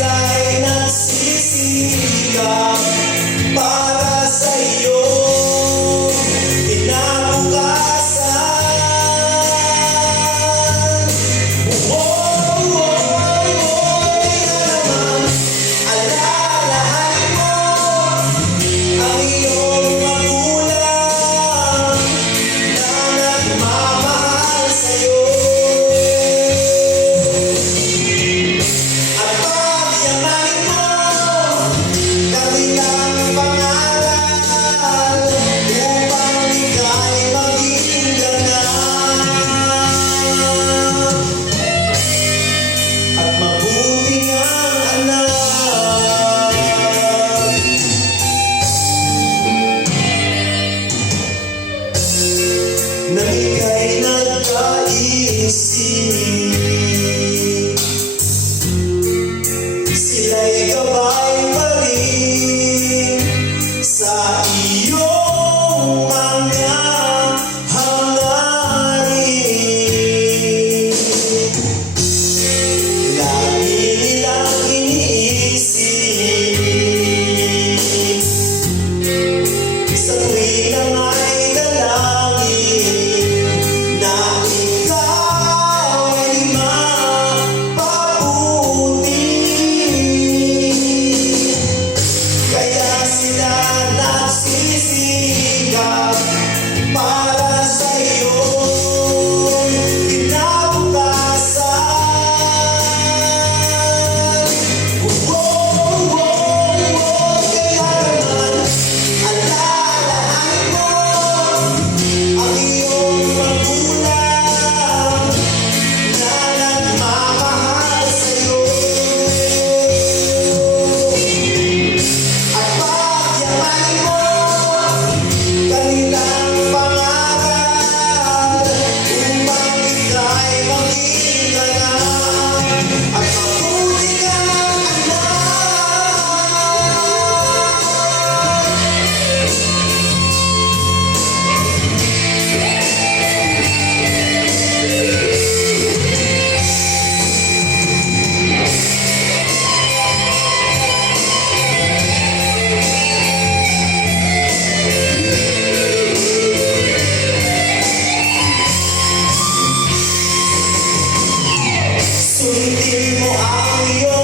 sila'y nagsisikap para sa'yo. Kinabukasan, kaya naman alalahan mo ang iyong magulang na nagmamahal sa'yo. At pagyamanin mo kanilang pangalan upang ika'y maging ganap at mabuting ang anak na ika'y nagkaisip. Sila'y gabay pa rin sa iyong mga hangarin. Lagi nilang iniisip sa tuwing ang ay dalangin na ikaw ay mapabuti. Kaya sila nagsisikap para sa'yo. Kinabukasan, kaya naman alalahan mo ang iyong magulang na nagmamahal sa'yo. At pagyamanin mo kanilang pangalan upang ika'y maging ganap at mabuting ang sundin mo ang iyong